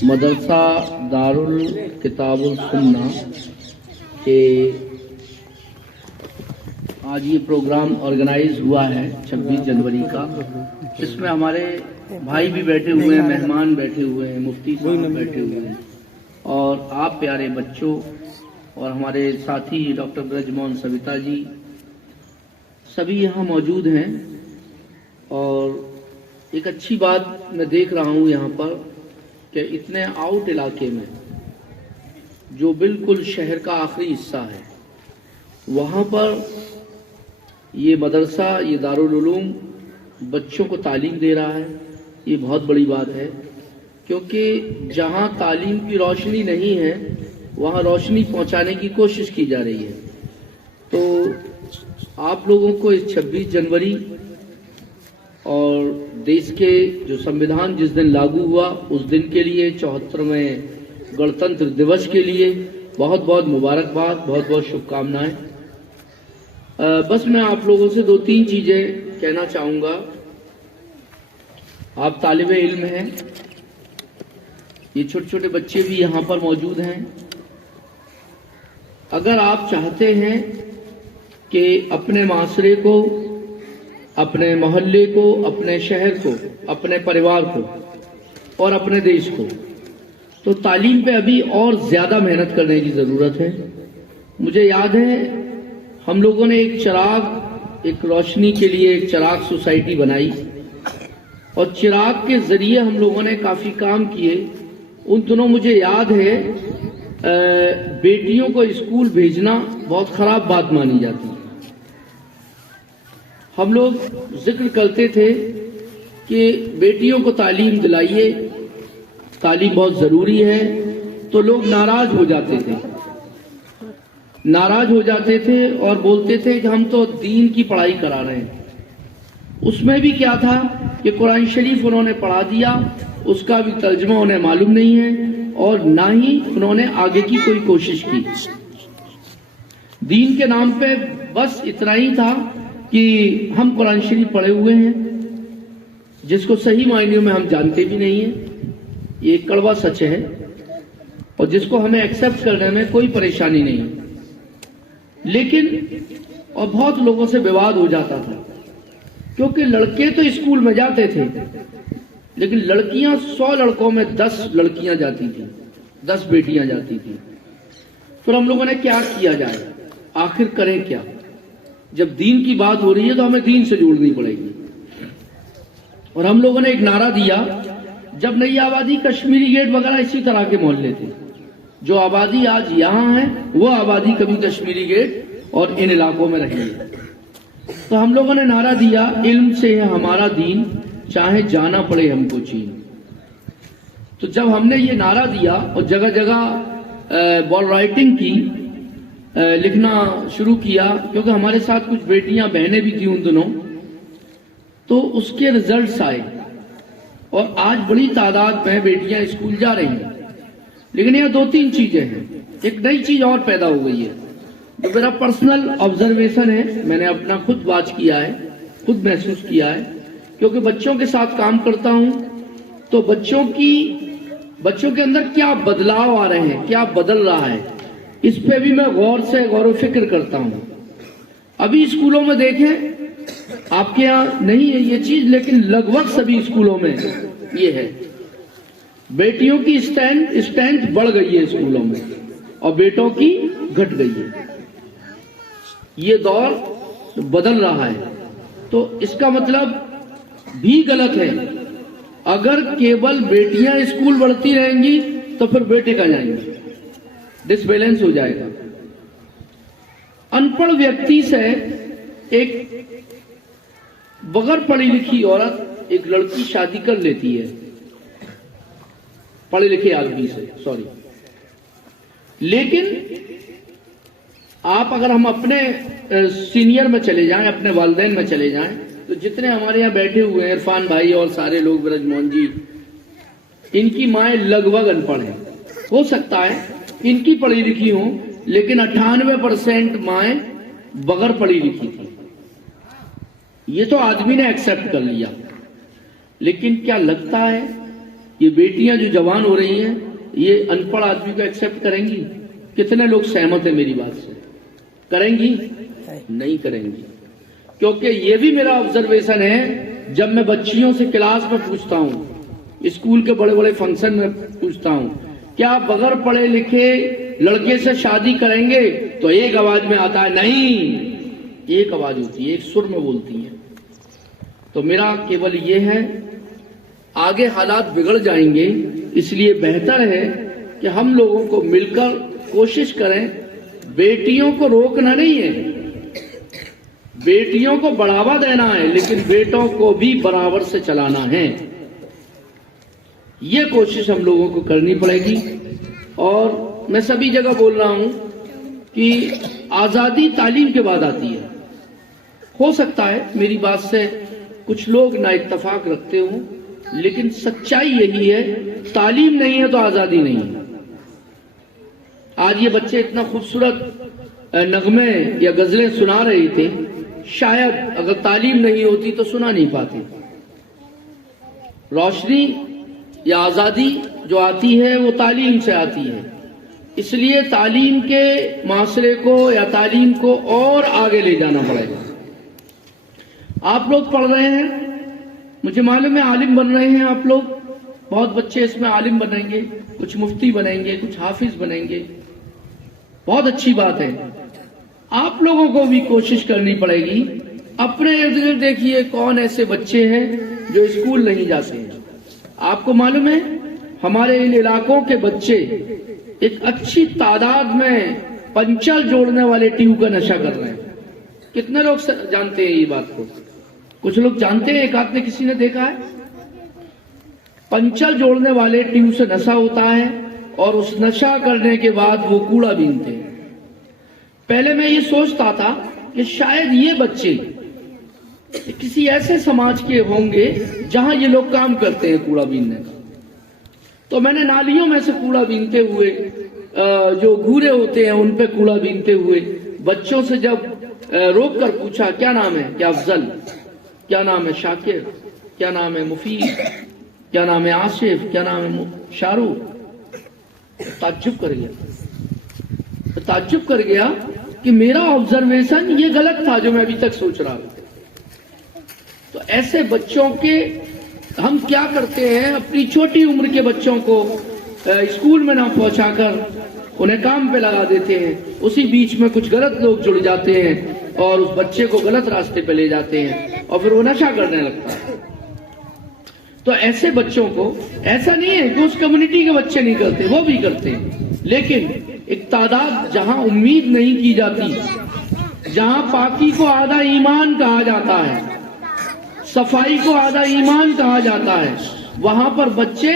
मदरसा दारुल किताबुल सुन्ना के आज ये प्रोग्राम ऑर्गेनाइज हुआ है 26 जनवरी का। इसमें हमारे भाई भी बैठे हुए हैं, मेहमान बैठे हुए हैं, मुफ्ती साहब बैठे हुए हैं और आप प्यारे बच्चों और हमारे साथी डॉक्टर ब्रजमोहन सविता जी सभी यहाँ मौजूद हैं। और एक अच्छी बात मैं देख रहा हूँ यहाँ पर कि इतने आउट इलाके में जो बिल्कुल शहर का आखिरी हिस्सा है वहाँ पर ये मदरसा, ये दारुल उलूम बच्चों को तालीम दे रहा है। ये बहुत बड़ी बात है क्योंकि जहाँ तालीम की रोशनी नहीं है वहाँ रोशनी पहुँचाने की कोशिश की जा रही है। तो आप लोगों को इस 26 जनवरी और देश के जो संविधान जिस दिन लागू हुआ उस दिन के लिए 74वें गणतंत्र दिवस के लिए बहुत बहुत मुबारकबाद, बहुत बहुत शुभकामनाएं। बस मैं आप लोगों से 2-3 चीजें कहना चाहूंगा। आप तालिबे इल्म हैं, ये छोटे छोटे बच्चे भी यहाँ पर मौजूद हैं। अगर आप चाहते हैं कि अपने माशरे को, अपने मोहल्ले को, अपने शहर को, अपने परिवार को और अपने देश को, तो तालीम पे अभी और ज्यादा मेहनत करने की जरूरत है। मुझे याद है हम लोगों ने एक चिराग, एक रोशनी के लिए एक चिराग सोसाइटी बनाई और चिराग के जरिए हम लोगों ने काफी काम किए। उन दिनों मुझे याद है बेटियों को स्कूल भेजना बहुत खराब बात मानी जाती है। हम लोग जिक्र करते थे कि बेटियों को तालीम दिलाइए, तालीम बहुत जरूरी है, तो लोग नाराज हो जाते थे और बोलते थे कि हम तो दीन की पढ़ाई करा रहे हैं। उसमें भी क्या था कि कुरान शरीफ उन्होंने पढ़ा दिया, उसका भी तर्जुमा उन्हें मालूम नहीं है और ना ही उन्होंने आगे की कोई कोशिश की। दीन के नाम पे बस इतना ही था कि हम कुरान शरीफ पढ़े हुए हैं, जिसको सही मायनों में हम जानते भी नहीं हैं। ये एक कड़वा सच है और जिसको हमें एक्सेप्ट करने में कोई परेशानी नहीं है। लेकिन और बहुत लोगों से विवाद हो जाता था क्योंकि लड़के तो स्कूल में जाते थे लेकिन लड़कियां 100 लड़कों में 10 लड़कियां जाती थी, 10 बेटियां जाती थी। फिर हम लोगों ने क्या किया जाए, आखिर करें क्या? जब दीन की बात हो रही है तो हमें दीन से जोड़नी पड़ेगी। और हम लोगों ने एक नारा दिया, जब नई आबादी कश्मीरी गेट वगैरह इसी तरह के मोहल्ले थे, जो आबादी आज यहाँ है वो आबादी कभी कश्मीरी गेट और इन इलाकों में रही है। तो हम लोगों ने नारा दिया, इल्म से है हमारा दीन, चाहे जाना पड़े हमको चीन। तो जब हमने ये नारा दिया और जगह जगह बॉल राइटिंग की, लिखना शुरू किया, क्योंकि हमारे साथ कुछ बेटियां बहनें भी थी उन दिनों, तो उसके रिजल्ट्स आए और आज बड़ी तादाद में बेटियां स्कूल जा रही हैं। लेकिन यहाँ 2-3 चीजें हैं। एक नई चीज और पैदा हो गई है जो मेरा पर्सनल ऑब्जर्वेशन है, मैंने अपना खुद वाच किया है, खुद महसूस किया है, क्योंकि बच्चों के साथ काम करता हूं तो बच्चों के अंदर क्या बदलाव आ रहे हैं, क्या बदल रहा है, इस पे भी मैं गौर फिक्र करता हूं। अभी स्कूलों में देखें, आपके यहाँ नहीं है ये चीज लेकिन लगभग सभी स्कूलों में ये है, बेटियों की स्ट्रेंथ बढ़ गई है स्कूलों में और बेटों की घट गई है। ये दौर बदल रहा है तो इसका मतलब भी गलत है। अगर केवल बेटियां स्कूल बढ़ती रहेंगी तो फिर बेटे कहाँ जाएंगे, डिसबैलेंस हो जाएगा। अनपढ़ व्यक्ति से एक बगैर पढ़ी लिखी औरत, एक लड़की शादी कर लेती है पढ़े लिखे आदमी से, सॉरी। लेकिन आप अगर हम अपने सीनियर में चले जाएं, अपने वालिदैन में चले जाएं, तो जितने हमारे यहाँ बैठे हुए हैं, इरफान भाई और सारे लोग, ब्रजमोहन जी, इनकी माएँ लगभग अनपढ़ हैं। हो सकता है इनकी पढ़ी लिखी हो लेकिन 98% माएँ बगैर पढ़ी लिखी थी। ये तो आदमी ने एक्सेप्ट कर लिया। लेकिन क्या लगता है ये बेटियां जो जवान हो रही हैं, ये अनपढ़ आदमी को एक्सेप्ट करेंगी? कितने लोग सहमत हैं मेरी बात से? करेंगी? नहीं करेंगी। क्योंकि ये भी मेरा ऑब्जर्वेशन है, जब मैं बच्चियों से क्लास में पूछता हूं, स्कूल के बड़े बड़े फंक्शन में पूछता हूं, क्या आप बगैर पढ़े लिखे लड़के से शादी करेंगे? तो एक आवाज में आता है नहीं। एक आवाज होती है, एक सुर में बोलती है। तो मेरा केवल ये है, आगे हालात बिगड़ जाएंगे, इसलिए बेहतर है कि हम लोगों को मिलकर कोशिश करें। बेटियों को रोकना नहीं है, बेटियों को बढ़ावा देना है, लेकिन बेटों को भी बराबर से चलाना है। ये कोशिश हम लोगों को करनी पड़ेगी। और मैं सभी जगह बोल रहा हूं कि आजादी तालीम के बाद आती है। हो सकता है मेरी बात से कुछ लोग ना इत्तेफाक रखते हों, लेकिन सच्चाई यही है, तालीम नहीं है तो आजादी नहीं है। आज ये बच्चे इतना खूबसूरत नगमे या गजलें सुना रहे थे, शायद अगर तालीम नहीं होती तो सुना नहीं पाते। रोशनी या आजादी जो आती है वो तालीम से आती है। इसलिए तालीम के माशरे को या तालीम को और आगे ले जाना पड़ेगा। आप लोग पढ़ रहे हैं, मुझे मालूम है आलिम बन रहे हैं आप लोग, बहुत बच्चे इसमें आलिम बनेंगे, कुछ मुफ्ती बनेंगे, कुछ हाफिज बनेंगे, बहुत अच्छी बात है। आप लोगों को भी कोशिश करनी पड़ेगी। अपने इर्द गिर्द देखिए कौन ऐसे बच्चे हैं जो स्कूल नहीं जाते हैं। आपको मालूम है हमारे इन इलाकों के बच्चे एक अच्छी तादाद में पंचर जोड़ने वाले ट्यूब का नशा कर रहे हैं। कितने लोग जानते हैं ये बात को? कुछ लोग जानते हैं, एक आध ने किसी ने देखा है? पंचर जोड़ने वाले ट्यूब से नशा होता है और उस नशा करने के बाद वो कूड़ा बीनते हैं। पहले मैं ये सोचता था कि शायद ये बच्चे किसी ऐसे समाज के होंगे जहां ये लोग काम करते हैं कूड़ा बीनने का। तो मैंने नालियों में से कूड़ा बीनते हुए, जो घूरे होते हैं उन पे कूड़ा बीनते हुए बच्चों से जब रोक कर पूछा क्या नाम है, क्या अफजल, क्या नाम है शाकिर, क्या नाम है मुफीद, क्या नाम है आसिफ, क्या नाम है शाहरुख, ताज्जुब कर गया कि मेरा ऑब्जर्वेशन ये गलत था जो मैं अभी तक सोच रहा था। तो ऐसे बच्चों के हम क्या करते हैं, अपनी छोटी उम्र के बच्चों को स्कूल में ना पहुंचाकर उन्हें काम पे लगा देते हैं। उसी बीच में कुछ गलत लोग जुड़ जाते हैं और उस बच्चे को गलत रास्ते पे ले जाते हैं और फिर वो नशा करने लगता है। तो ऐसे बच्चों को, ऐसा नहीं है कि उस कम्युनिटी के बच्चे नहीं करते, वो भी करते हैं, लेकिन एक तादाद जहां उम्मीद नहीं की जाती, जहां पाकी को आधा ईमान कहा जाता है, सफाई को आधा ईमान कहा जाता है, वहां पर बच्चे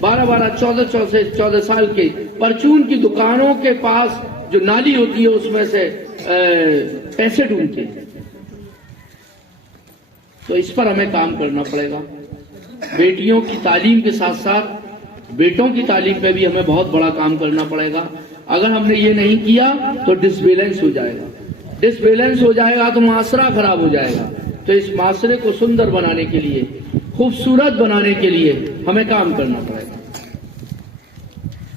12-12, 14 साल के परचून की दुकानों के पास जो नाली होती है उसमें से पैसे ढूंढते हैं। तो इस पर हमें काम करना पड़ेगा। बेटियों की तालीम के साथ साथ बेटों की तालीम पे भी हमें बहुत बड़ा काम करना पड़ेगा। अगर हमने ये नहीं किया तो डिसबैलेंस हो जाएगा, डिसबैलेंस हो जाएगा तो माशरा खराब हो जाएगा। तो इस माशरे को सुंदर बनाने के लिए, खूबसूरत बनाने के लिए हमें काम करना पड़ेगा।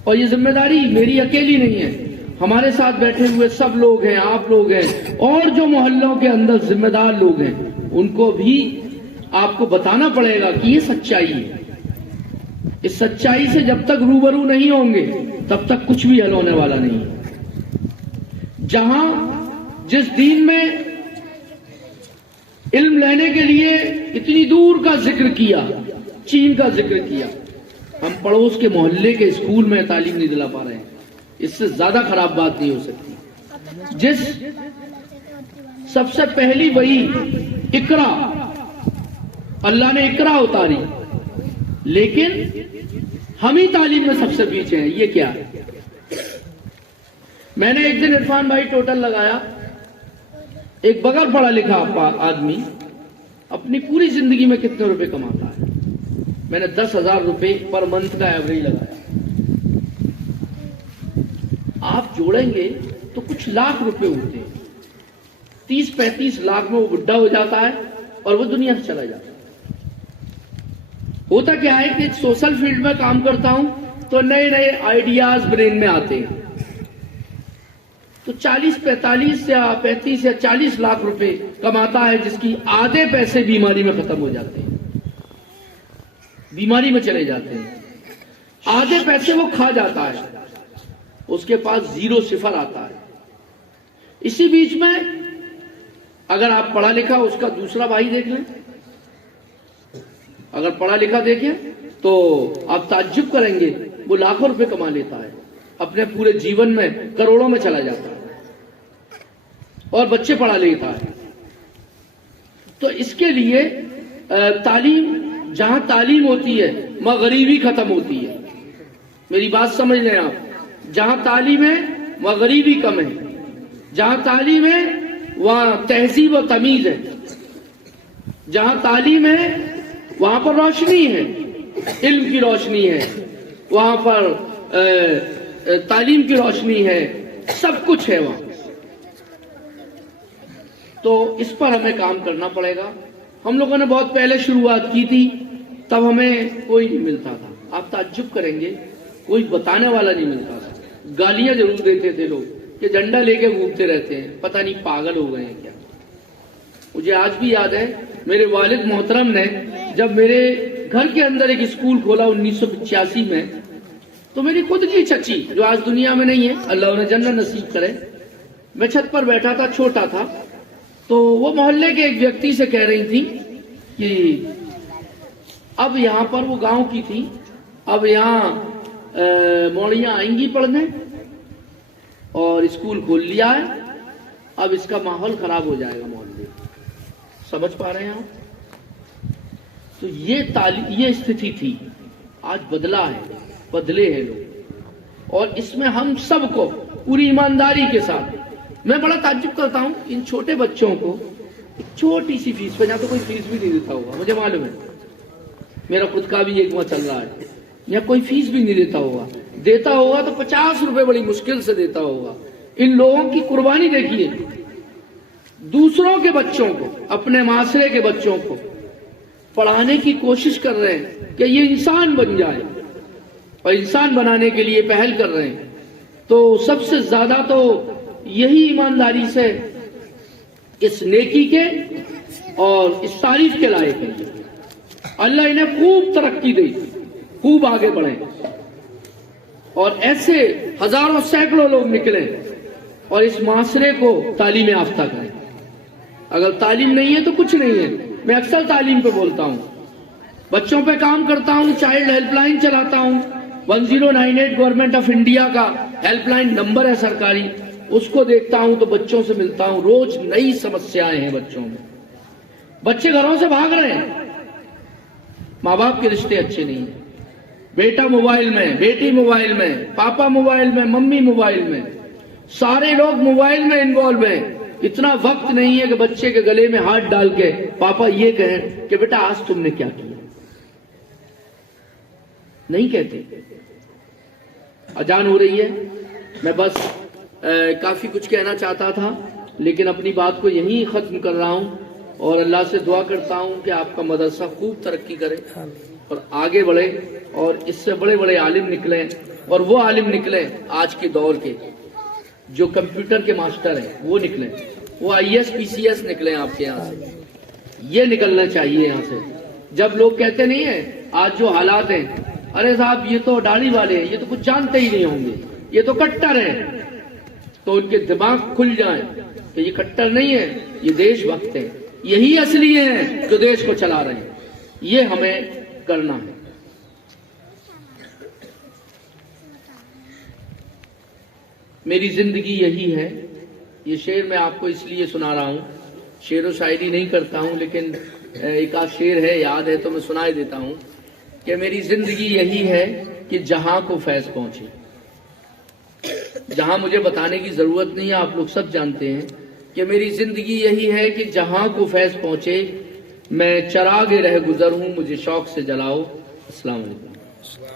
और ये जिम्मेदारी मेरी अकेली नहीं है, हमारे साथ बैठे हुए सब लोग हैं, आप लोग हैं, और जो मोहल्लों के अंदर जिम्मेदार लोग हैं उनको भी आपको बताना पड़ेगा कि ये सच्चाई है। इस सच्चाई से जब तक रूबरू नहीं होंगे तब तक कुछ भी हल होने वाला नहीं है। जहां जिस दीन में इल्म लेने के लिए इतनी दूर का जिक्र किया, चीन का जिक्र किया, हम पड़ोस के मोहल्ले के स्कूल में तालीम नहीं दिला पा रहे हैं। इससे ज्यादा खराब बात नहीं हो सकती। जिस सबसे पहली वही इकरा, अल्लाह ने इकरा उतारी, लेकिन हम ही तालीम में सबसे पीछे हैं। ये क्या है? मैंने एक दिन इरफान भाई टोटल लगाया, एक बगैर पढ़ा लिखा आदमी अपनी पूरी जिंदगी में कितने रुपए कमाता है। मैंने 10,000 रुपए पर मंथ का एवरेज लगाया। आप जोड़ेंगे तो कुछ लाख रुपए होते हैं। 30-35 लाख में वो बुढ़ा हो जाता है और वो दुनिया से चला जाता है। होता क्या है कि सोशल फील्ड में काम करता हूं तो नए नए आइडियाज ब्रेन में आते हैं। तो 40-45 या 35 या 40 लाख रुपए कमाता है, जिसकी आधे पैसे बीमारी में खत्म हो जाते हैं, बीमारी में चले जाते हैं। आधे पैसे वो खा जाता है, उसके पास 0 सिफर आता है। इसी बीच में अगर आप पढ़ा लिखा उसका दूसरा भाई देख लें, अगर पढ़ा लिखा देखें तो आप ताज्जुब करेंगे, वो लाखों रुपए कमा लेता है, अपने पूरे जीवन में करोड़ों में चला जाता है और बच्चे पढ़ा लेता है। तो इसके लिए तालीम, जहां तालीम होती है वहां गरीबी खत्म होती है। मेरी बात समझ लें आप, जहां तालीम है वहां गरीबी कम है, जहां तालीम है वहां तहजीब और तमीज है, जहां तालीम है वहां पर रोशनी है, इल्म की रोशनी है, वहां पर तालीम की रोशनी है, सब कुछ है वहां। तो इस पर हमें काम करना पड़ेगा। हम लोगों ने बहुत पहले शुरुआत की थी, तब हमें कोई नहीं मिलता था। आप ताज्जुब करेंगे, कोई बताने वाला नहीं मिलता था। गालियां जरूर देते थे लोग कि झंडा लेके घूमते रहते हैं, पता नहीं पागल हो गए हैं क्या। मुझे आज भी याद है, मेरे वालिद मोहतरम ने जब मेरे घर के अंदर एक स्कूल खोला 1985 में, तो मेरी खुद की चची जो आज दुनिया में नहीं है, अल्लाह उन्हें जन्नत नसीब करे, मैं छत पर बैठा था, छोटा था, तो वो मोहल्ले के एक व्यक्ति से कह रही थी कि अब यहाँ पर, वो गांव की थी, अब यहाँ मौड़ियां आएंगी पढ़ने और स्कूल खोल लिया है, अब इसका माहौल खराब हो जाएगा मोहल्ले। समझ पा रहे हैं आप? तो ये स्थिति थी। आज बदला है, बदले हैं लोग, और इसमें हम सबको पूरी ईमानदारी के साथ, मैं बड़ा ताज्जुब करता हूं इन छोटे बच्चों को छोटी सी फीस पे, जहां तो कोई फीस भी नहीं देता होगा, मुझे मालूम है, मेरा खुद का भी एक वहां चल रहा है, या कोई फीस भी नहीं देता होगा तो 50 रुपए बड़ी मुश्किल से देता होगा। इन लोगों की कुर्बानी देखिए, दूसरों के बच्चों को, अपने माशरे के बच्चों को पढ़ाने की कोशिश कर रहे हैं कि ये इंसान बन जाए, और इंसान बनाने के लिए पहल कर रहे हैं। तो सबसे ज्यादा तो यही ईमानदारी से इस नेकी के और इस तारीफ के लायक है। अल्लाह इन्हें खूब तरक्की दे, खूब आगे बढ़े, और ऐसे हजारों सैकड़ों लोग निकले और इस माशरे को तालीम याफ्ता करें। अगर तालीम नहीं है तो कुछ नहीं है। मैं अक्सर तालीम पे बोलता हूं, बच्चों पे काम करता हूं, चाइल्ड हेल्पलाइन चलाता हूं, 1098 गवर्नमेंट ऑफ इंडिया का हेल्पलाइन नंबर है सरकारी, उसको देखता हूं तो बच्चों से मिलता हूं, रोज नई समस्याएं हैं बच्चों में। बच्चे घरों से भाग रहे हैं, माँ बाप के रिश्ते अच्छे नहीं है, बेटा मोबाइल में, बेटी मोबाइल में, पापा मोबाइल में, मम्मी मोबाइल में, सारे लोग मोबाइल में इन्वॉल्व हैं। इतना वक्त नहीं है कि बच्चे के गले में हाथ डाल के पापा ये कहें कि बेटा आज तुमने क्या किया, नहीं कहते। अजान हो रही है, मैं बस काफी कुछ कहना चाहता था, लेकिन अपनी बात को यहीं खत्म कर रहा हूं, और अल्लाह से दुआ करता हूं कि आपका मदरसा खूब तरक्की करे और आगे बढ़े, और इससे बड़े बड़े आलिम निकले, और वो आलिम निकले आज के दौर के जो कंप्यूटर के मास्टर हैं, वो निकले, वो IAS PCS निकले आपके यहाँ से, ये निकलना चाहिए यहाँ से। जब लोग कहते नहीं है आज जो हालात हैं, अरे साहब ये तो दाढ़ी वाले हैं, ये तो कुछ जानते ही नहीं होंगे, ये तो कट्टर है, तो उनके दिमाग खुल जाए तो ये कट्टर नहीं है, ये देशभक्त है, यही असली है जो देश को चला रहे हैं। ये हमें करना है। मेरी जिंदगी यही है। ये शेर मैं आपको इसलिए सुना रहा हूं, शेर व शायरी नहीं करता हूं, लेकिन एक आध शेर है, याद है तो मैं सुनाई देता हूं कि मेरी जिंदगी यही है कि जहां को फैज पहुंचे, जहां मुझे बताने की जरूरत नहीं है, आप लोग सब जानते हैं कि मेरी जिंदगी यही है कि जहां को फैज पहुंचे, मैं चरागे रह गुजर हूं, मुझे शौक से जलाओ। अस्सलाम वालेकुम।